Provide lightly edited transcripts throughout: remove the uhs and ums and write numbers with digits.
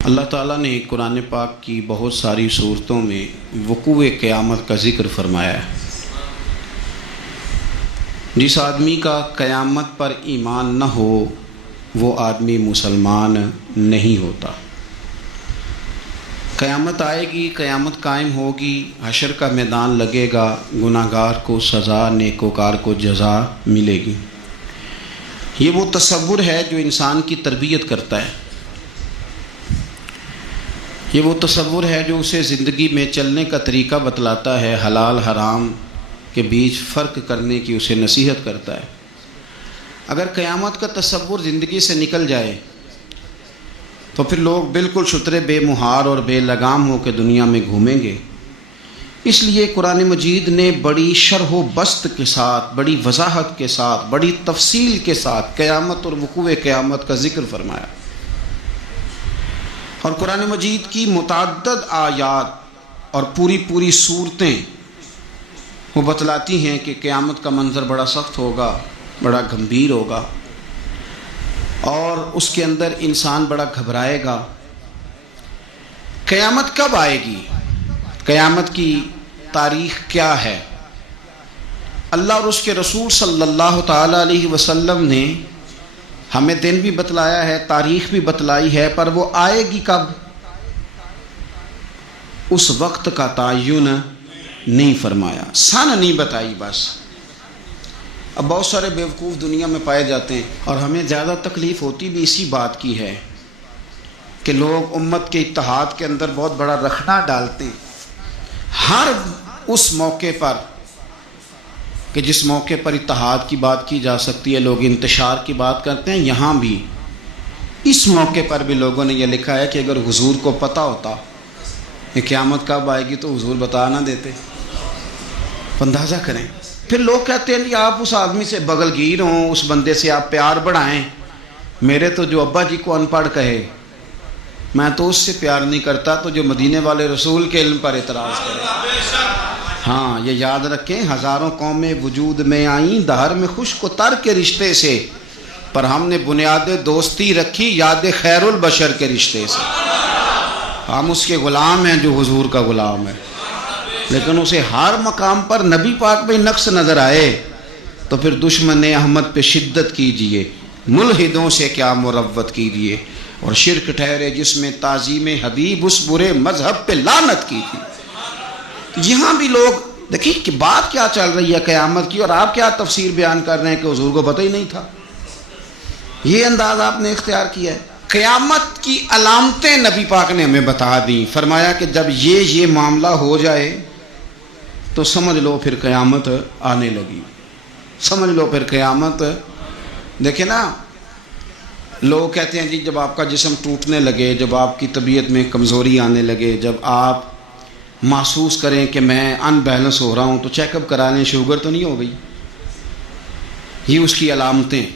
اللہ تعالیٰ نے قرآن پاک کی بہت ساری صورتوں میں وقوع قیامت کا ذکر فرمایا ہے۔ جس آدمی کا قیامت پر ایمان نہ ہو وہ آدمی مسلمان نہیں ہوتا۔ قیامت آئے گی، قیامت قائم ہوگی، حشر کا میدان لگے گا، گناہگار کو سزا، نیکوکار کو جزا ملے گی۔ یہ وہ تصور ہے جو انسان کی تربیت کرتا ہے، یہ وہ تصور ہے جو اسے زندگی میں چلنے کا طریقہ بتلاتا ہے، حلال حرام کے بیچ فرق کرنے کی اسے نصیحت کرتا ہے۔ اگر قیامت کا تصور زندگی سے نکل جائے تو پھر لوگ بالکل شترے بے مہار اور بے لگام ہو کے دنیا میں گھومیں گے۔ اس لیے قرآن مجید نے بڑی شرح و بسط کے ساتھ، بڑی وضاحت کے ساتھ، بڑی تفصیل کے ساتھ قیامت اور وقوع قیامت کا ذکر فرمایا۔ اور قرآن مجید کی متعدد آیات اور پوری صورتیں وہ بتلاتی ہیں کہ قیامت کا منظر بڑا سخت ہوگا، بڑا گمبھیر ہوگا، اور اس کے اندر انسان بڑا گھبرائے گا۔ قیامت کب آئے گی؟ قیامت کی تاریخ کیا ہے؟ اللہ اور اس کے رسول صلی اللہ تعالیٰ علیہ وسلم نے ہمیں دن بھی بتلایا ہے، تاریخ بھی بتلائی ہے، پر وہ آئے گی کب اس وقت کا تعین نہیں فرمایا، سن نہیں بتائی بس۔ اب بہت سارے بیوقوف دنیا میں پائے جاتے ہیں، اور ہمیں زیادہ تکلیف ہوتی بھی اسی بات کی ہے کہ لوگ امت کے اتحاد کے اندر بہت بڑا رخنہ ڈالتے ہیں ہر اس موقع پر کہ جس موقع پر اتحاد کی بات کی جا سکتی ہے، لوگ انتشار کی بات کرتے ہیں۔ یہاں بھی اس موقع پر بھی لوگوں نے یہ لکھا ہے کہ اگر حضور کو پتہ ہوتا کہ قیامت کب آئے گی تو حضور بتا نہ دیتے۔ اندازہ کریں۔ پھر لوگ کہتے ہیں کہ آپ اس آدمی سے بغل گیر ہوں، اس بندے سے آپ پیار بڑھائیں۔ میرے تو جو ابا جی کو ان پڑھ کہے میں تو اس سے پیار نہیں کرتا تو جو مدینے والے رسول کے علم پر اعتراض کرے۔ ہاں یہ یاد رکھیں، ہزاروں قومیں وجود میں آئیں دہر میں خشک و تر کے رشتے سے، پر ہم نے بنیاد دوستی رکھی یاد خیر البشر کے رشتے سے۔ ہم اس کے غلام ہیں جو حضور کا غلام ہے، لیکن اسے ہر مقام پر نبی پاک میں نقص نظر آئے تو پھر دشمن احمد پہ شدت کیجئے، ملحدوں سے کیا مروت کیجئے، اور شرک ٹھہرے جس میں تعظیم حبیب اس برے مذہب پہ لعنت کیجئے۔ یہاں بھی لوگ دیکھیں کہ بات کیا چل رہی ہے قیامت کی، اور آپ کیا تفسیر بیان کر رہے ہیں کہ حضور کو پتہ ہی نہیں تھا۔ یہ انداز آپ نے اختیار کیا ہے۔ قیامت کی علامتیں نبی پاک نے ہمیں بتا دیں، فرمایا کہ جب یہ معاملہ ہو جائے تو سمجھ لو پھر قیامت آنے لگی، سمجھ لو پھر قیامت۔ دیکھیں نا، لوگ کہتے ہیں جی جب آپ کا جسم ٹوٹنے لگے، جب آپ کی طبیعت میں کمزوری آنے لگے، جب آپ محسوس کریں کہ میں ان بیلنس ہو رہا ہوں تو چیک اپ کرا لیں، شوگر تو نہیں ہو گئی۔ یہ اس کی علامتیں۔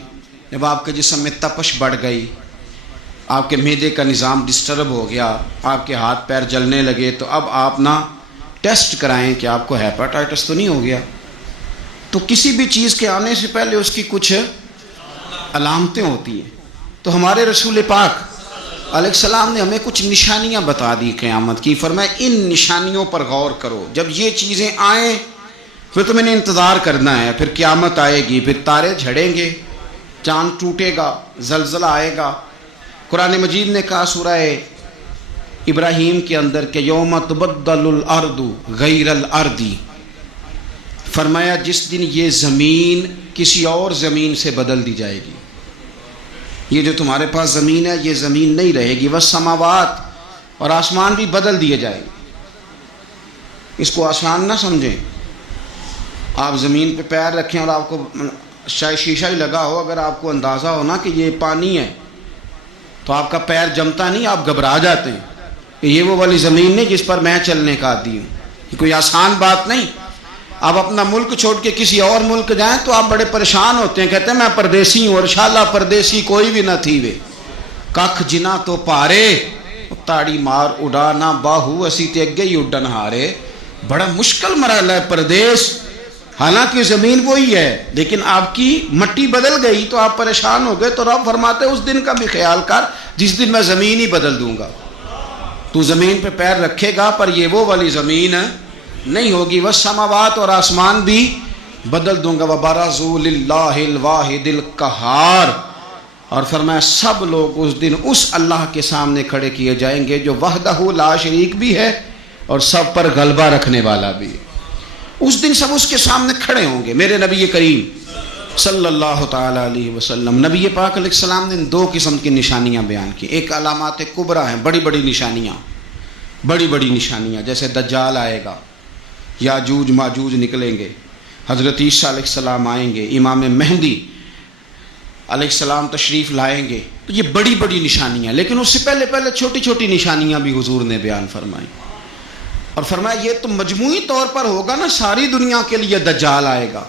جب آپ کے جسم میں تپش بڑھ گئی، آپ کے معدے کا نظام ڈسٹرب ہو گیا، آپ کے ہاتھ پیر جلنے لگے، تو اب آپ نہ ٹیسٹ کرائیں کہ آپ کو ہیپاٹائٹس تو نہیں ہو گیا۔ تو کسی بھی چیز کے آنے سے پہلے اس کی کچھ علامتیں ہوتی ہیں۔ تو ہمارے رسول پاک علیہ السلام نے ہمیں کچھ نشانیاں بتا دی قیامت کی، فرمایا ان نشانیوں پر غور کرو، جب یہ چیزیں آئیں پھر تمہیں نے انتظار کرنا ہے، پھر قیامت آئے گی، پھر تارے جھڑیں گے، چاند ٹوٹے گا، زلزلہ آئے گا۔ قرآن مجید نے کہا سورہ ابراہیم کے اندر کہ یوم تبدل الارض غیر الارض، فرمایا جس دن یہ زمین کسی اور زمین سے بدل دی جائے گی۔ یہ جو تمہارے پاس زمین ہے یہ زمین نہیں رہے گی، والسماوات، اور آسمان بھی بدل دیے جائیں گے۔ اس کو آسان نہ سمجھیں۔ آپ زمین پہ پیر رکھیں اور آپ کو شاید شیشہ ہی لگا ہو، اگر آپ کو اندازہ ہو نا کہ یہ پانی ہے تو آپ کا پیر جمتا نہیں، آپ گھبرا جاتے ہیں کہ یہ وہ والی زمین نہیں جس پر میں چلنے کا عادی ہوں۔ یہ کوئی آسان بات نہیں۔ آپ اپنا ملک چھوڑ کے کسی اور ملک جائیں تو آپ بڑے پریشان ہوتے ہیں، کہتے ہیں میں پردیسی ہوں، اور انشاءاللہ پردیسی کوئی بھی نہ تھی وے ککھ جنا تو پارے تاڑی مار اڑا نہ باہو اسی تے اگے ہی اڈن ہارے۔ بڑا مشکل مرحلہ ہے پردیس، حالانکہ زمین وہی ہے، لیکن آپ کی مٹی بدل گئی تو آپ پریشان ہو گئے۔ تو رب فرماتے اس دن کا بھی خیال کر جس دن میں زمین ہی بدل دوں گا۔ تو زمین پہ پیر رکھے گا پر یہ وہ والی زمین نہیں ہوگی. والسماوات اور آسمان بھی بدل دوں گا. وبرزوا للہ الواحد القہار. اور فرمایا سب لوگ اس دن اس اللہ کے سامنے کھڑے کیے جائیں گے جو وحدہ لا شریک بھی ہے اور سب پر غلبہ رکھنے والا بھی ہے. اس دن سب اس کے سامنے کھڑے ہوں گے. میرے نبی کریم صلی اللہ تعالی علیہ وسلم، نبی پاک علیہ السلام نے 2 قسم کی نشانیاں بیان کی. ایک علامات کبریٰ ہیں، بڑی بڑی نشانیاں، جیسے دجال آئے گا، یاجوج ماجوج نکلیں گے، حضرت عیسیٰ علیہ السلام آئیں گے، امام مہدی علیہ السلام تشریف لائیں گے. تو یہ بڑی بڑی نشانیاں. لیکن اس سے پہلے چھوٹی چھوٹی نشانیاں بھی حضور نے بیان فرمائی. اور فرمایا یہ تو مجموعی طور پر ہوگا نا، ساری دنیا کے لیے دجال آئے گا.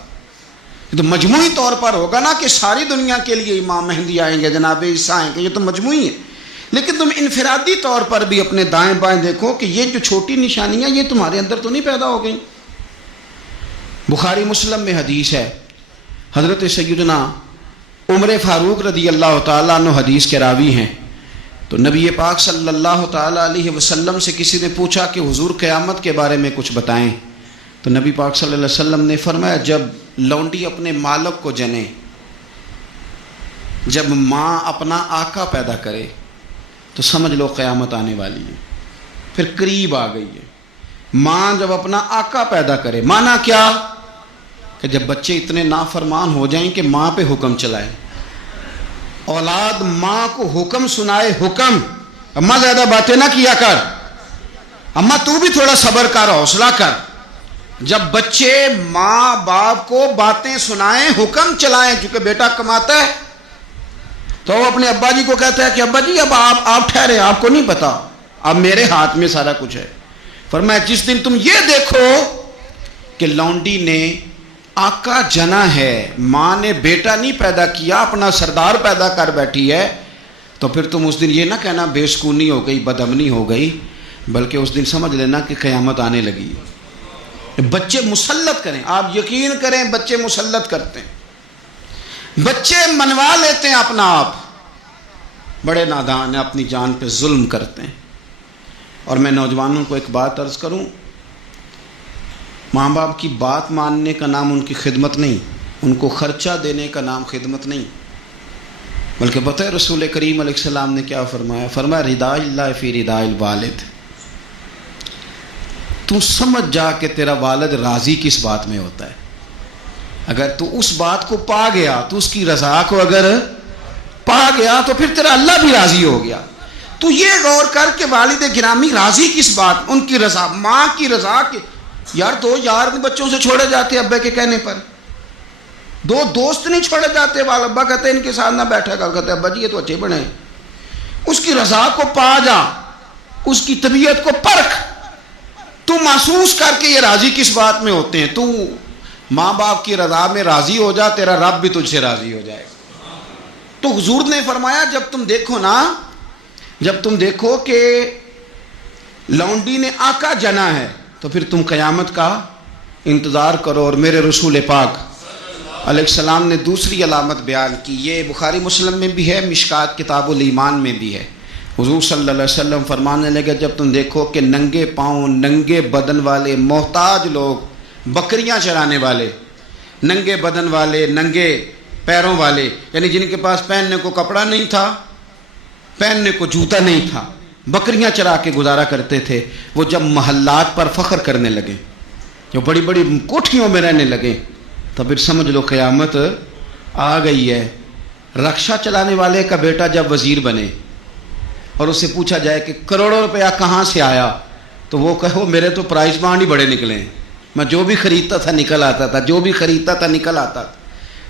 یہ تو مجموعی طور پر ہوگا نا کہ ساری دنیا کے لیے امام مہدی آئیں گے، جناب عیسیٰ آئیں گے. یہ تو مجموعی ہے. لیکن تم انفرادی طور پر بھی اپنے دائیں بائیں دیکھو کہ یہ جو چھوٹی نشانیاں یہ تمہارے اندر تو نہیں پیدا ہو گئیں. بخاری مسلم میں حدیث ہے، حضرت سیدنا عمر فاروق رضی اللہ تعالیٰ عنہ حدیث کے راوی ہیں. تو نبی پاک صلی اللہ تعالیٰ علیہ وسلم سے کسی نے پوچھا کہ حضور قیامت کے بارے میں کچھ بتائیں. تو نبی پاک صلی اللہ علیہ وسلم نے فرمایا جب لونڈی اپنے مالک کو جنے، جب ماں اپنا آقا پیدا کرے تو سمجھ لو قیامت آنے والی ہے. پھر قریب آ گئی ہے. ماں جب اپنا آقا پیدا کرے، مانا کیا کہ جب بچے اتنے نافرمان ہو جائیں کہ ماں پہ حکم چلائے، اولاد ماں کو حکم سنائے، حکم اماں زیادہ باتیں نہ کیا کر، اماں تو بھی تھوڑا صبر کر، حوصلہ کر. جب بچے ماں باپ کو باتیں سنائیں، حکم چلائیں، چونکہ بیٹا کماتا ہے تو وہ اپنے ابا جی کو کہتا ہے کہ ابا جی اب آپ ٹھہرے، آپ کو نہیں پتا، اب میرے ہاتھ میں سارا کچھ ہے. فرمایا جس دن تم یہ دیکھو کہ لونڈی نے آقا جنا ہے، ماں نے بیٹا نہیں پیدا کیا، اپنا سردار پیدا کر بیٹھی ہے، تو پھر تم اس دن یہ نہ کہنا بے سکونی ہو گئی، بدامنی ہو گئی، بلکہ اس دن سمجھ لینا کہ قیامت آنے لگی. بچے مسلط کریں، آپ یقین کریں بچے مسلط کرتے ہیں، بچے منوا لیتے ہیں اپنا آپ، بڑے نادان ہیں، اپنی جان پہ ظلم کرتے ہیں. اور میں نوجوانوں کو ایک بات عرض کروں، ماں باپ کی بات ماننے کا نام ان کی خدمت نہیں، ان کو خرچہ دینے کا نام خدمت نہیں، بلکہ پتہ ہے رسول کریم علیہ السلام نے کیا فرمایا؟ فرمایا رضا اللہ فی رضا الوالد. تو سمجھ جا کہ تیرا والد راضی کس بات میں ہوتا ہے. اگر تو اس بات کو پا گیا، تو اس کی رضا کو اگر پا گیا تو پھر تیرا اللہ بھی راضی ہو گیا. تو یہ غور کر کہ والد گرامی راضی کس بات، ان کی رضا، ماں کی رضا. کے یار 2 یار بچوں سے چھوڑے جاتے ابے کے کہنے پر، 2 دوست نہیں چھوڑے جاتے، وال ابا کہتے ہیں ان کے ساتھ نہ بیٹھا کر، کہتے ابا جی یہ تو اچھے بنے. اس کی رضا کو پا جا، اس کی طبیعت کو پرکھ، تو محسوس کر کے یہ راضی کس بات میں ہوتے ہیں. تو ماں باپ کی رضا میں راضی ہو جا، تیرا رب بھی تجھ سے راضی ہو جائے گا. تو حضور نے فرمایا جب تم دیکھو نا، جب تم دیکھو کہ لونڈی نے آقا جنا ہے تو پھر تم قیامت کا انتظار کرو. اور میرے رسول پاک علیہ السلام نے دوسری علامت بیان کی، یہ بخاری مسلم میں بھی ہے، مشکات کتاب الایمان میں بھی ہے. حضور صلی اللہ علیہ وسلم فرمانے لگے جب تم دیکھو کہ ننگے پاؤں، ننگے بدن والے محتاج لوگ، بکریاں چرانے والے، ننگے بدن والے، ننگے پیروں والے، یعنی جن کے پاس پہننے کو کپڑا نہیں تھا، پہننے کو جوتا نہیں تھا، بکریاں چرا کے گزارا کرتے تھے، وہ جب محلات پر فخر کرنے لگے، جو بڑی بڑی کوٹھیوں میں رہنے لگے، تو پھر سمجھ لو قیامت آ گئی ہے. رکشا چلانے والے کا بیٹا جب وزیر بنے اور اس سے پوچھا جائے کہ کروڑوں روپیہ کہاں سے آیا، تو وہ کہو میرے تو پرائز بانڈ ہی بڑے نکلے ہیں، میں جو بھی خریدتا تھا نکل آتا تھا، جو بھی خریدتا تھا نکل آتا تھا.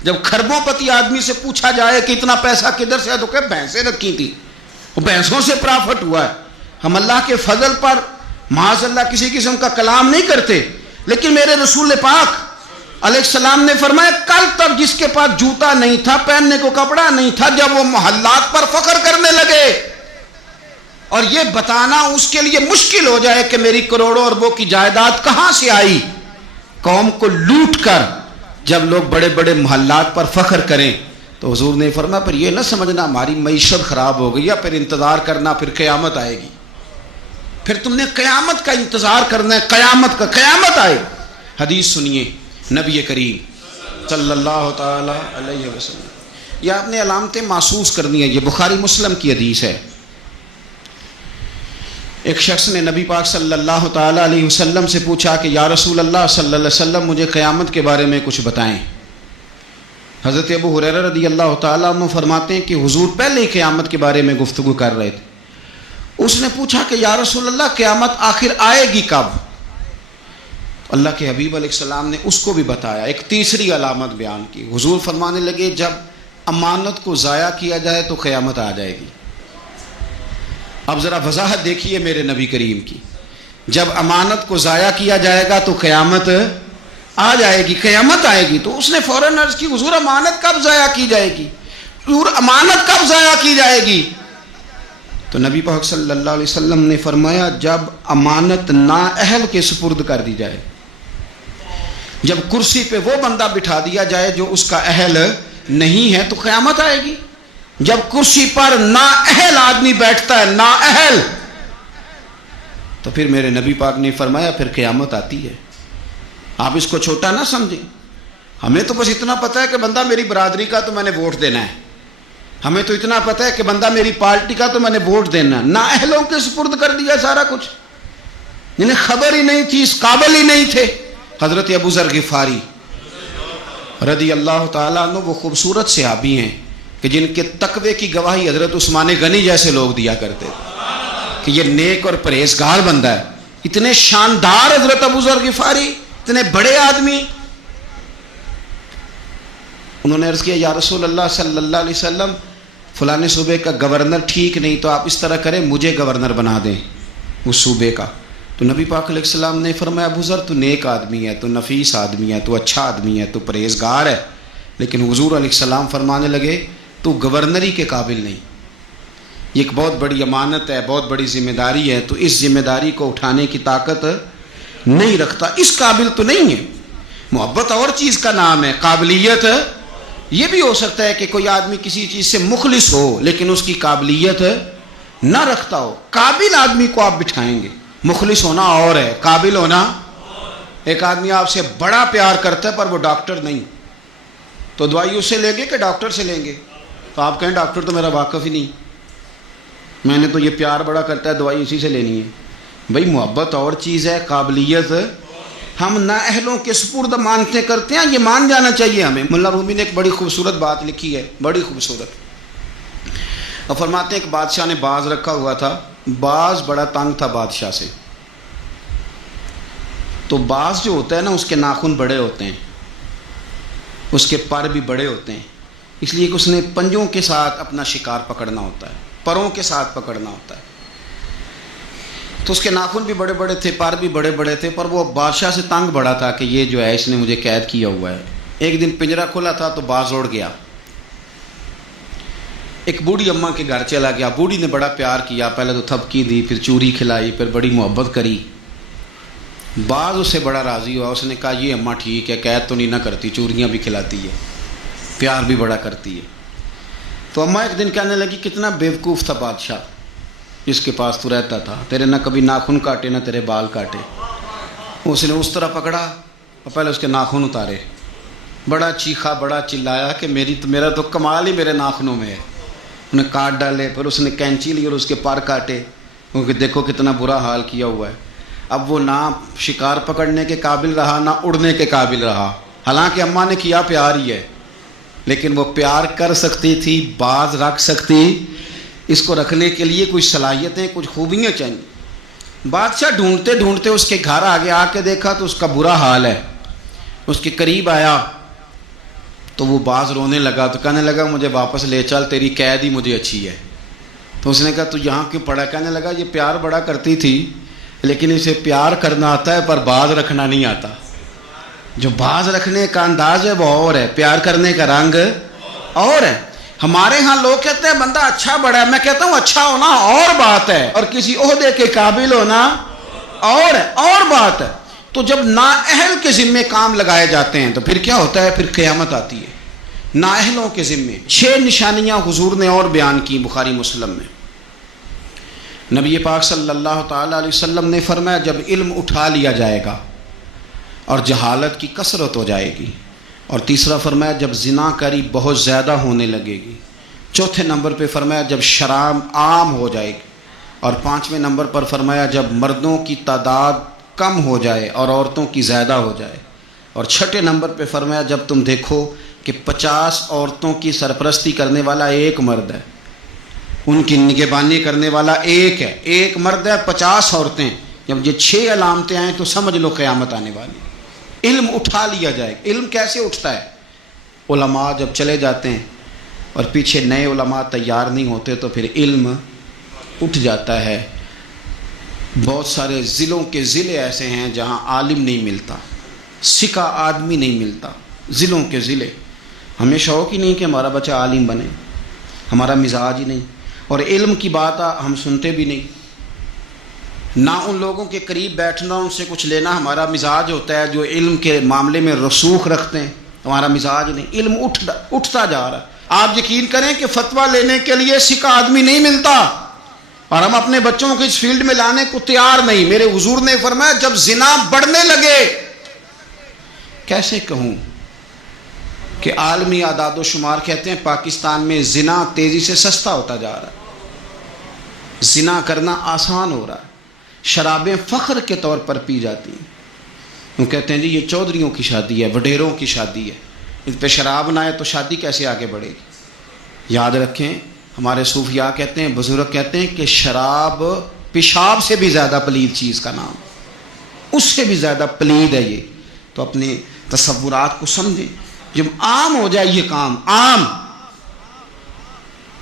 جب خربوں پتی آدمی سے پوچھا جائے کہ اتنا پیسہ کدھر سے ہے، تو کہ بھینسیں رکھی تھی، وہ بھینسوں سے پرافٹ ہوا ہے. ہم اللہ کے فضل پر معاذ اللہ کسی قسم کا کلام نہیں کرتے، لیکن میرے رسول پاک علیہ السلام نے فرمایا کل تک جس کے پاس جوتا نہیں تھا، پہننے کو کپڑا نہیں تھا، جب وہ محلات پر فخر کرنے لگے اور یہ بتانا اس کے لیے مشکل ہو جائے کہ میری کروڑوں اربوں کی جائیداد کہاں سے آئی، قوم کو لوٹ کر جب لوگ بڑے بڑے محلات پر فخر کریں، تو حضور نے فرمایا پھر یہ نہ سمجھنا ہماری معیشت خراب ہو گئی، یا پھر انتظار کرنا پھر قیامت آئے گی. پھر تم نے قیامت کا انتظار کرنا ہے، قیامت کا، قیامت آئے۔ حدیث سنیے نبی کریم صلی اللہ تعالی علیہ وسلم، یہ آپ نے علامتیں محسوس کرنی ہے، یہ بخاری مسلم کی حدیث ہے۔ ایک شخص نے نبی پاک صلی اللہ تعالی علیہ وسلم سے پوچھا کہ یا رسول اللہ صلی اللہ علیہ وسلم مجھے قیامت کے بارے میں کچھ بتائیں۔ حضرت ابو ہریرہ رضی اللہ تعالیٰ عنہ فرماتے ہیں کہ حضور پہلے ہی قیامت کے بارے میں گفتگو کر رہے تھے۔ اس نے پوچھا کہ یا رسول اللہ قیامت آخر آئے گی کب؟ اللہ کے حبیب علیہ السلام نے اس کو بھی بتایا، ایک تیسری علامت بیان کی۔ حضور فرمانے لگے جب امانت کو ضائع کیا جائے تو قیامت آ جائے گی۔ اب ذرا وضاحت دیکھیے میرے نبی کریم کی، جب امانت کو ضائع کیا جائے گا تو قیامت آ جائے گی، قیامت آئے گی۔ تو اس نے فوراً عرض کی حضور امانت کب ضائع کی جائے گی؟ حضور امانت کب ضائع کی جائے گی؟ تو نبی پاک صلی اللہ علیہ وسلم نے فرمایا جب امانت نااہل کے سپرد کر دی جائے، جب کرسی پہ وہ بندہ بٹھا دیا جائے جو اس کا اہل نہیں ہے تو قیامت آئے گی۔ جب کرسی پر نااہل آدمی بیٹھتا ہے، نااہل، تو پھر میرے نبی پاک نے فرمایا پھر قیامت آتی ہے۔ آپ اس کو چھوٹا نہ سمجھیں، ہمیں تو بس اتنا پتہ ہے کہ بندہ میری برادری کا تو میں نے ووٹ دینا ہے، ہمیں تو اتنا پتہ ہے کہ بندہ میری پارٹی کا تو میں نے ووٹ دینا ہے۔ نااہلوں کے سپرد کر دیا سارا کچھ، جنہیں خبر ہی نہیں تھی، اس قابل ہی نہیں تھے۔ حضرت ابو ذر غفاری رضی اللہ تعالیٰ عنہ وہ خوبصورت صحابی ہیں کہ جن کے تقوی کی گواہی حضرت عثمان غنی جیسے لوگ دیا کرتے تھے کہ یہ نیک اور پرہیزگار بندہ ہے۔ اتنے شاندار حضرت ابو ذر غفاری، اتنے بڑے آدمی۔ انہوں نے عرض کیا یا رسول اللہ صلی اللہ علیہ وسلم فلانے صوبے کا گورنر ٹھیک نہیں، تو آپ اس طرح کریں مجھے گورنر بنا دیں اس صوبے کا۔ تو نبی پاک علیہ السلام نے فرمایا ابو ذر تو نیک آدمی ہے، تو نفیس آدمی ہے، تو اچھا آدمی ہے، تو پرہیزگار ہے، لیکن حضور علیہ السلام فرمانے لگے تو گورنری کے قابل نہیں، یہ ایک بہت بڑی امانت ہے، بہت بڑی ذمہ داری ہے، تو اس ذمہ داری کو اٹھانے کی طاقت نہیں رکھتا، اس قابل تو نہیں ہے۔ محبت اور چیز کا نام ہے، قابلیت یہ بھی ہو سکتا ہے کہ کوئی آدمی کسی چیز سے مخلص ہو لیکن اس کی قابلیت نہ رکھتا ہو۔ قابل آدمی کو آپ بٹھائیں گے، مخلص ہونا اور ہے، قابل ہونا۔ ایک آدمی آپ سے بڑا پیار کرتا ہے پر وہ ڈاکٹر نہیں، تو دوائی اس سے لیں گے کہ ڈاکٹر سے لیں گے؟ تو آپ کہیں ڈاکٹر تو میرا واقف ہی نہیں، میں نے تو یہ پیار بڑا کرتا ہے دوائی اسی سے لینی ہے۔ بھئی محبت اور چیز ہے، قابلیت ہم نااہلوں کے سپرد مانتے کرتے ہیں، یہ مان جانا چاہیے ہمیں۔ ملا رومی نے ایک بڑی خوبصورت بات لکھی ہے، بڑی خوبصورت، اور فرماتے ہیں ایک بادشاہ نے باز رکھا ہوا تھا، باز بڑا تنگ تھا بادشاہ سے۔ تو باز جو ہوتا ہے نا اس کے ناخن بڑے ہوتے ہیں، اس کے پر بھی بڑے ہوتے ہیں، اس لیے کہ اس نے پنجوں کے ساتھ اپنا شکار پکڑنا ہوتا ہے، پروں کے ساتھ پکڑنا ہوتا ہے، تو اس کے ناخن بھی بڑے بڑے تھے، پر بھی بڑے بڑے تھے، پر وہ بادشاہ سے تنگ بڑا تھا کہ یہ جو ہے اس نے مجھے قید کیا ہوا ہے۔ ایک دن پنجرا کھلا تھا تو باز اڑ گیا، ایک بوڑھی اماں کے گھر چلا گیا۔ بوڑھی نے بڑا پیار کیا، پہلے تو تھپکی دی، پھر چوری کھلائی، پھر بڑی محبت کری۔ باز اس سے بڑا راضی ہوا، اس نے کہا یہ اماں ٹھیک ہے، قید تو نہیں نہ کرتی، چوریاں بھی کھلاتی ہے، پیار بھی بڑا کرتی ہے۔ تو اماں ایک دن کہنے لگی کتنا بیوقوف تھا بادشاہ جس کے پاس تو رہتا تھا، تیرے نہ کبھی ناخن کاٹے نہ تیرے بال کاٹے۔ اس نے اس طرح پکڑا اور پہلے اس کے ناخن اتارے، بڑا چیخا، بڑا چلایا کہ میرا تو کمال ہی میرے ناخنوں میں ہے۔ انہیں کاٹ ڈالے، پھر اس نے کینچی لی اور اس کے پر کاٹے، کیونکہ دیکھو کتنا برا حال کیا ہوا ہے۔ اب وہ نہ شکار پکڑنے کے قابل رہا نہ اڑنے کے قابل رہا، حالانکہ اماں نے کیا پیار ہی ہے، لیکن وہ پیار کر سکتی تھی، باز رکھ سکتی، اس کو رکھنے کے لیے کچھ صلاحیتیں، کچھ خوبیاں چاہیے۔ بادشاہ ڈھونڈتے ڈھونڈتے اس کے گھر آگے آ کے دیکھا تو اس کا برا حال ہے، اس کے قریب آیا تو وہ باز رونے لگا، تو کہنے لگا مجھے واپس لے چل، تیری قید ہی مجھے اچھی ہے۔ تو اس نے کہا تو یہاں کیوں پڑا؟ کہنے لگا یہ پیار بڑا کرتی تھی لیکن اسے پیار کرنا آتا ہے پر باز رکھنا نہیں آتا۔ جو باز رکھنے کا انداز ہے وہ اور ہے، پیار کرنے کا رنگ اور ہے۔ ہمارے ہاں لوگ کہتے ہیں بندہ اچھا بڑا ہے، میں کہتا ہوں اچھا ہونا اور بات ہے اور کسی عہدے کے قابل ہونا اور ہے، اور بات ہے۔ تو جب نااہل کے ذمے کام لگائے جاتے ہیں تو پھر کیا ہوتا ہے؟ پھر قیامت آتی ہے نااہلوں کے ذمے۔ 6 نشانیاں حضور نے اور بیان کی بخاری مسلم میں۔ نبی پاک صلی اللہ تعالیٰ علیہ وسلم نے فرمایا جب علم اٹھا لیا جائے گا اور جہالت کی کثرت ہو جائے گی، اور تیسرا فرمایا جب زنا کاری بہت زیادہ ہونے لگے گی، چوتھے نمبر پہ فرمایا جب شراب عام ہو جائے گی، اور پانچویں نمبر پر فرمایا جب مردوں کی تعداد کم ہو جائے اور عورتوں کی زیادہ ہو جائے، اور چھٹے نمبر پہ فرمایا جب تم دیکھو کہ 50 عورتوں کی سرپرستی کرنے والا ایک مرد ہے، ان کی نگہبانی کرنے والا ایک ہے، ایک مرد ہے 50 عورتیں، جب یہ 6 علامتیں آئیں تو سمجھ لو قیامت آنے والی۔ علم اٹھا لیا جائے گا۔ علم کیسے اٹھتا ہے؟ علماء جب چلے جاتے ہیں اور پیچھے نئے علماء تیار نہیں ہوتے تو پھر علم اٹھ جاتا ہے۔ بہت سارے ضلعوں کے ضلع ایسے ہیں جہاں عالم نہیں ملتا، سکہ آدمی نہیں ملتا، ضلعوں کے ضلع۔ ہمیں شوق ہی نہیں کہ ہمارا بچہ عالم بنے، ہمارا مزاج ہی نہیں، اور علم کی بات ہم سنتے بھی نہیں، نہ ان لوگوں کے قریب بیٹھنا، ان سے کچھ لینا ہمارا مزاج ہوتا ہے جو علم کے معاملے میں رسوخ رکھتے ہیں، ہمارا مزاج نہیں۔ علم اٹھتا جا رہا ہے۔ آپ یقین کریں کہ فتویٰ لینے کے لیے سکہ آدمی نہیں ملتا، اور ہم اپنے بچوں کو اس فیلڈ میں لانے کو تیار نہیں۔ میرے حضور نے فرمایا جب زنا بڑھنے لگے، کیسے کہوں کہ عالمی اعداد و شمار کہتے ہیں پاکستان میں زنا تیزی سے سستا ہوتا جا رہا ہے، زنا کرنا آسان ہو رہا ہے، شرابیں فخر کے طور پر پی جاتی ہیں۔ وہ کہتے ہیں جی یہ چودھریوں کی شادی ہے، وڈیروں کی شادی ہے، اس پہ شراب نہ آئے تو شادی کیسے آگے بڑھے گی؟ یاد رکھیں، ہمارے صوفیاء کہتے ہیں، بزرگ کہتے ہیں کہ شراب پیشاب سے بھی زیادہ پلید چیز کا نام، اس سے بھی زیادہ پلید ہے یہ۔ تو اپنے تصورات کو سمجھیں۔ جب عام ہو جائے یہ کام، عام،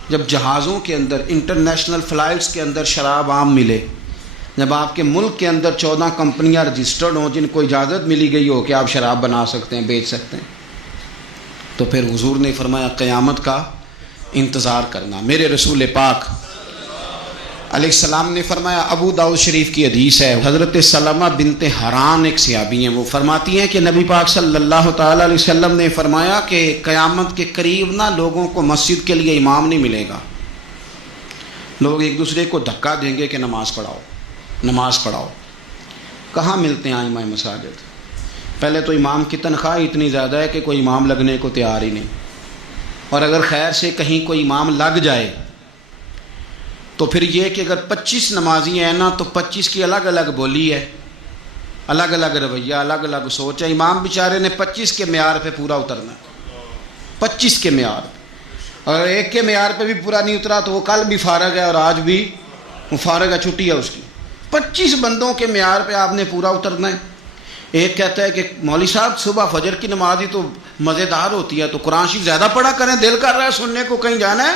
جب جہازوں کے اندر، انٹرنیشنل فلائٹس کے اندر شراب عام ملے، جب آپ کے ملک کے اندر 14 کمپنیاں رجسٹرڈ ہوں جن کو اجازت ملی گئی ہو کہ آپ شراب بنا سکتے ہیں، بیچ سکتے ہیں، تو پھر حضور نے فرمایا قیامت کا انتظار کرنا۔ میرے رسول پاک علیہ السلام نے فرمایا، ابو داؤد شریف کی حدیث ہے، حضرت سلمہ بنت حران ایک صحابی ہیں، وہ فرماتی ہیں کہ نبی پاک صلی اللہ تعالیٰ علیہ وسلم نے فرمایا کہ قیامت کے قریب نہ لوگوں کو مسجد کے لیے امام نہیں ملے گا، لوگ ایک دوسرے کو دھکا دیں گے کہ نماز پڑھاؤ، نماز پڑھاؤ۔ کہاں ملتے ہیں ائمہ مساجد؟ پہلے تو امام کی تنخواہ اتنی زیادہ ہے کہ کوئی امام لگنے کو تیار ہی نہیں، اور اگر خیر سے کہیں کوئی امام لگ جائے تو پھر یہ کہ اگر 25 نمازی ہیں نا تو 25 کی الگ الگ بولی ہے، الگ الگ رویہ، الگ الگ سوچ ہے۔ امام بیچارے نے 25 کے معیار پہ پورا اترنا ہے، 25 کے معیار پہ۔ اگر ایک کے معیار پہ بھی پورا نہیں اترا تو وہ کل بھی فارغ ہے اور آج بھی وہ فارغ ہے، چھٹی ہے اس کی۔ 25 بندوں کے معیار پہ آپ نے پورا اترنا ہے۔ ایک کہتا ہے کہ مولوی صاحب صبح فجر کی نماز ہی تو مزیدار ہوتی ہے، تو قرآن شریف زیادہ پڑھا کریں، دل کر رہا ہے سننے کو، کہیں جانا ہے۔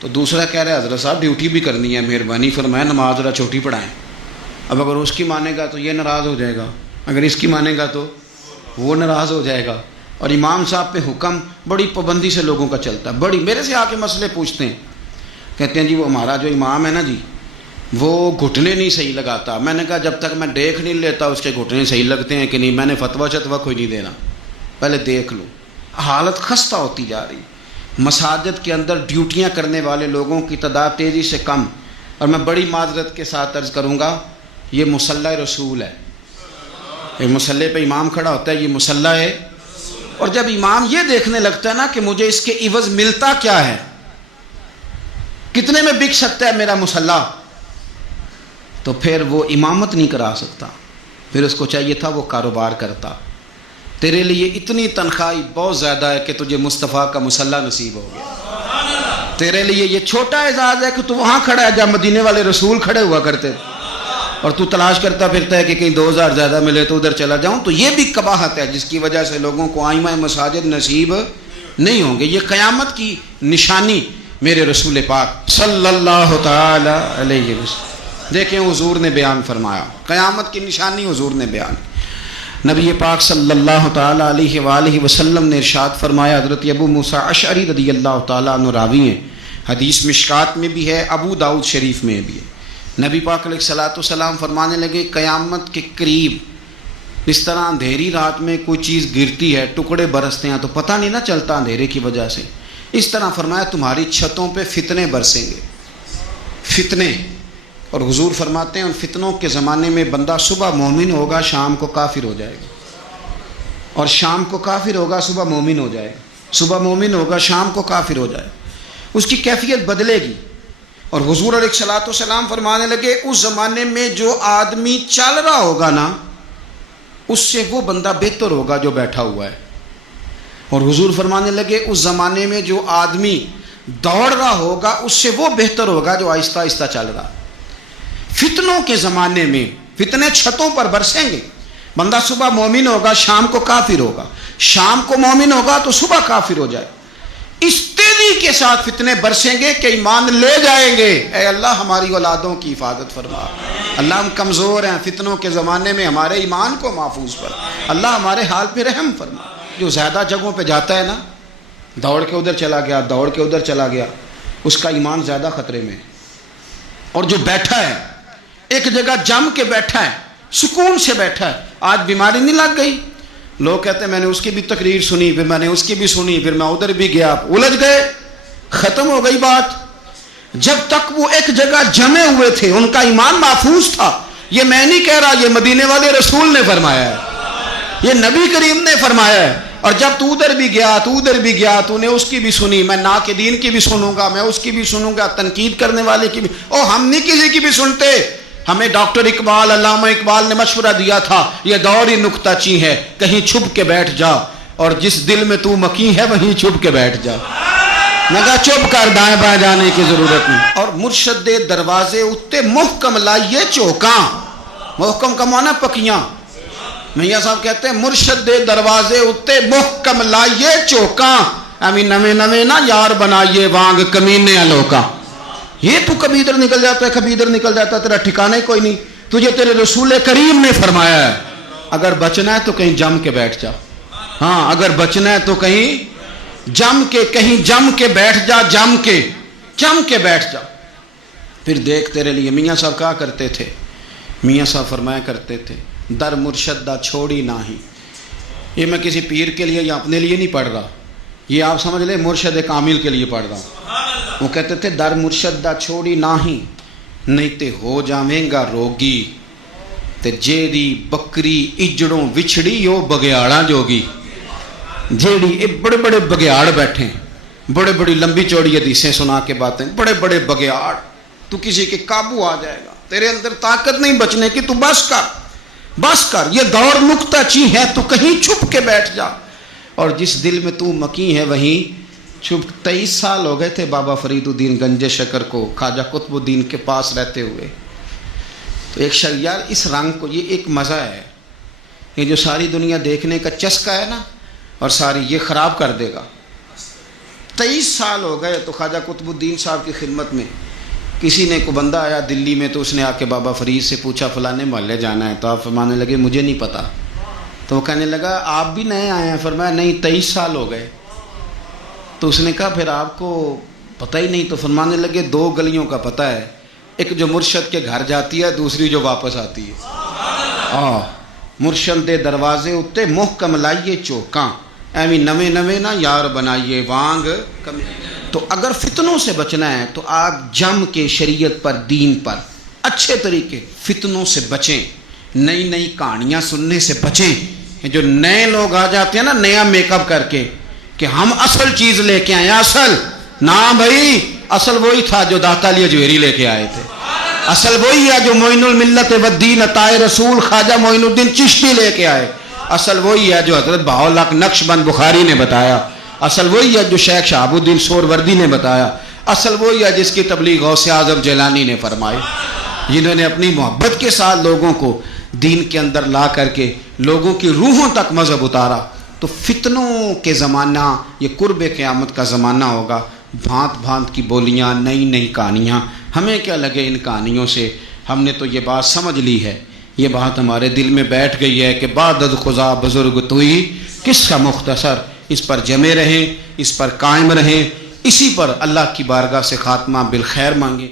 تو دوسرا کہہ رہا ہے حضرت صاحب ڈیوٹی بھی کرنی ہے، مہربانی فرمائیں نماز ذرا چھوٹی پڑھائیں۔ اب اگر اس کی مانے گا تو یہ ناراض ہو جائے گا، اگر اس کی مانے گا تو وہ ناراض ہو جائے گا۔ اور امام صاحب پہ حکم بڑی پابندی سے لوگوں کا چلتا ہے، بڑی۔ میرے سے آ کے مسئلے پوچھتے ہیں، کہتے ہیں جی وہ ہمارا جو امام ہے نا جی وہ گھٹنے نہیں صحیح لگاتا۔ میں نے کہا جب تک میں دیکھ نہیں لیتا اس کے گھٹنے صحیح لگتے ہیں کہ نہیں، میں نے فتویٰ شتویٰ کوئی نہیں دینا، پہلے دیکھ لو۔ حالت خستہ ہوتی جا رہی، مساجد کے اندر ڈیوٹیاں کرنے والے لوگوں کی تعداد تیزی سے کم، اور میں بڑی معذرت کے ساتھ عرض کروں گا یہ مصلی رسول ہے، یہ مصلی پہ امام کھڑا ہوتا ہے، یہ مصلی ہے۔ اور جب امام یہ دیکھنے لگتا ہے نا کہ مجھے اس کے عوض ملتا کیا ہے، کتنے میں بک سکتا ہے میرا مصلی، تو پھر وہ امامت نہیں کرا سکتا، پھر اس کو چاہیے تھا وہ کاروبار کرتا۔ تیرے لیے اتنی تنخواہ بہت زیادہ ہے کہ تجھے مصطفیٰ کا مصلی نصیب ہو گیا۔ تیرے لیے یہ چھوٹا اعزاز ہے کہ تو وہاں کھڑا ہے جہاں مدینے والے رسول کھڑے ہوا کرتے تھے، اور تو تلاش کرتا پھرتا ہے کہ کہیں 2000 زیادہ ملے تو ادھر چلا جاؤں۔ تو یہ بھی قباحت ہے جس کی وجہ سے لوگوں کو ائمہ مساجد نصیب نہیں ہوں گے۔ یہ قیامت کی نشانی میرے رسول پاک صلی اللہ تعالی علیہ وسلم، دیکھیں حضور نے بیان فرمایا، قیامت کی نشانی حضور نے بیان۔ نبی پاک صلی اللہ تعالی علیہ وآلہ وسلم نے ارشاد فرمایا، حضرت ابو موسیٰ اشعری رضی اللہ تعالیٰ عنہ راوی ہیں، حدیث مشکات میں بھی ہے، ابو داؤد شریف میں بھی ہے۔ نبی پاک علیہ الصلوۃ والسلام فرمانے لگے قیامت کے قریب اس طرح اندھیری رات میں کوئی چیز گرتی ہے، ٹکڑے برستے ہیں تو پتہ نہیں نہ چلتا اندھیرے کی وجہ سے، اس طرح فرمایا تمہاری چھتوں پہ فتنے برسیں گے، فتنے، اور حضور فرماتے ہیں ان فتنوں کے زمانے میں بندہ صبح مومن ہوگا شام کو کافر ہو جائے گا، اور شام کو کافر ہوگا صبح مومن ہو جائے گا، صبح مومن ہوگا شام کو کافر ہو جائے گا، اس کی کیفیت بدلے گی۔ اور حضور علیہ الصلوۃ والسلام فرمانے لگے اس زمانے میں جو آدمی چل رہا ہوگا نا اس سے وہ بندہ بہتر ہوگا جو بیٹھا ہوا ہے، اور حضور فرمانے لگے اس زمانے میں جو آدمی دوڑ رہا ہوگا اس سے وہ بہتر ہوگا جو آہستہ آہستہ چل رہا۔ فتنوں کے زمانے میں فتنے چھتوں پر برسیں گے، بندہ صبح مومن ہوگا شام کو کافر ہوگا، شام کو مومن ہوگا تو صبح کافر ہو جائے، اس تیزی کے ساتھ فتنے برسیں گے کہ ایمان لے جائیں گے۔ اے اللہ ہماری اولادوں کی حفاظت فرما، اللہ ہم کمزور ہیں، فتنوں کے زمانے میں ہمارے ایمان کو محفوظ کر، اللہ ہمارے حال پہ رحم فرما۔ جو زیادہ جگہوں پہ جاتا ہے نا، دوڑ کے ادھر چلا گیا، دوڑ کے ادھر چلا گیا، اس کا ایمان زیادہ خطرے میں ہے۔ اور جو بیٹھا ہے ایک جگہ جم کے بیٹھا ہے، سکون سے بیٹھا ہے، آج بیماری نہیں لگ گئی، لوگ کہتے ہیں میں نے اس کی بھی تقریر سنی، پھر میں نے اس کی بھی سنی، پھر میں ادھر بھی گیا، الجھ گئے، ختم ہو گئی بات۔ جب تک وہ ایک جگہ جمے ہوئے تھے ان کا ایمان محفوظ تھا۔ یہ میں نہیں کہہ رہا، یہ مدینے والے رسول نے فرمایا ہے، یہ نبی کریم نے فرمایا ہے۔ اور جب تو ادھر بھی گیا، تو ادھر بھی گیا، تو نے اس کی بھی سنی، میں ناقدین کی بھی سنوں گا، میں اس کی بھی سنوں گا، تنقید کرنے والے کی بھی، اور ہم نہیں کسی کی بھی سنتے۔ ہمیں ڈاکٹر اقبال، علامہ اقبال نے مشورہ دیا تھا، یہ دور ہی نکتہ چی ہے، کہیں چھپ کے بیٹھ جا، اور جس دل میں تو مکی ہے وہیں چھپ کے بیٹھ جا۔ میں کہا چپ کر، دائیں بائیں جانے کی ضرورت نہیں۔ اور مرشد دے دروازے اتے محکم لائیے چوکاں، محکم کا معنی پکیاں۔ میاں صاحب کہتے ہیں مرشد دے دروازے اتے محکم لائیے چوکاں، امی نویں نویں نہ یار بنائیے وانگ کمینے لوکاں۔ یہ تو کبھی ادھر نکل جاتا ہے، کبھی ادھر نکل جاتا ہے، تیرا ٹھکانہ ہی کوئی نہیں۔ تجھے تیرے رسول کریم نے فرمایا ہے اگر بچنا ہے تو کہیں جم کے بیٹھ جا، ہاں اگر بچنا ہے تو کہیں جم کے بیٹھ جا، جم کے بیٹھ جا، پھر دیکھ تیرے لیے۔ میاں صاحب کہا کرتے تھے، میاں صاحب فرمایا کرتے تھے در مرشد دا چھوڑی نہ ہی۔ یہ میں کسی پیر کے لیے یا اپنے لیے نہیں پڑھ رہا، یہ آپ سمجھ لیں مرشد کامل کے لیے پڑھ رہا ہوں۔ وہ کہتے تھے در مرشد دا چھوڑی نہ ہی، نہیں تے ہو جاویں گا روگی، تے جیڑی بکری اجڑوں وچھڑی یو بگیاڑاں جوگی۔ جیڑی بڑے بڑے بگیاڑ بیٹھے ہیں، بڑے بڑی لمبی چوڑی حدیثیں سنا کے باتیں، بڑے بڑے بگیاڑ، تو کسی کے قابو آ جائے گا، تیرے اندر طاقت نہیں بچنے کی، تو بس کر، یہ دور نکتہ چی ہے، تو کہیں چھپ کے بیٹھ جا، اور جس دل میں تو مکی ہے وہیں چھپ۔ 23 سال ہو گئے تھے بابا فرید الدین گنج شکر کو خواجہ قطب الدین کے پاس رہتے ہوئے۔ تو ایک یار اس رنگ کو، یہ ایک مزہ ہے، یہ جو ساری دنیا دیکھنے کا چسکا ہے نا، اور ساری یہ خراب کر دے گا۔ 23 سال ہو گئے تو خواجہ قطب الدین صاحب کی خدمت میں کسی نے کو بندہ آیا دلی میں، تو اس نے آ کے بابا فرید سے پوچھا فلانے محلے جانا ہے، تو آپ فرمانے لگے مجھے نہیں پتا۔ تو وہ کہنے لگا آپ بھی نئے آئے ہیں؟ فرمایا نہیں 23 سال ہو گئے۔ تو اس نے کہا پھر آپ کو پتہ ہی نہیں؟ تو فرمانے لگے 2 گلیوں کا پتہ ہے، ایک جو مرشد کے گھر جاتی ہے، دوسری جو واپس آتی ہے۔ مرشد دے دروازے اتے محکم لائیے چوکاں، ایویں نویں نویں نہ یار بنائیے وانگ کمی۔ تو اگر فتنوں سے بچنا ہے تو آپ جم کے شریعت پر، دین پر اچھے طریقے، فتنوں سے بچیں، نئی نئی کہانیاں سننے سے بچیں۔ جو نئے لوگ آ جاتے ہیں نا نیا میک اپ کر کے کہ ہم اصل چیز لے کے آئے، اصل نہ بھائی، اصل وہی تھا جو داتا علی اجویری لے کے آئے تھے، اصل وہی ہے جو معین الملت والدین عطائے رسول خواجہ معین الدین چشتی لے کے آئے، اصل وہی ہے جو حضرت بہاءالحق نقشبند بخاری نے بتایا، اصل وہی ہے جو شیخ شہاب الدین سہروردی نے بتایا، اصل وہی ہے جس کی تبلیغ غوث اعظم جیلانی نے فرمائی، جنہوں نے اپنی محبت کے ساتھ لوگوں کو دین کے اندر لا کر کے لوگوں کی روحوں تک مذہب اتارا۔ تو فتنوں کے زمانہ، یہ قرب قیامت کا زمانہ ہوگا، بھانت بھانت کی بولیاں، نئی نئی کہانیاں، ہمیں کیا لگے ان کہانیوں سے، ہم نے تو یہ بات سمجھ لی ہے، یہ بات ہمارے دل میں بیٹھ گئی ہے کہ بعد از خدا بزرگ توئی کس کا مختصر۔ اس پر جمے رہیں، اس پر قائم رہیں، اسی پر اللہ کی بارگاہ سے خاتمہ بالخیر مانگیں۔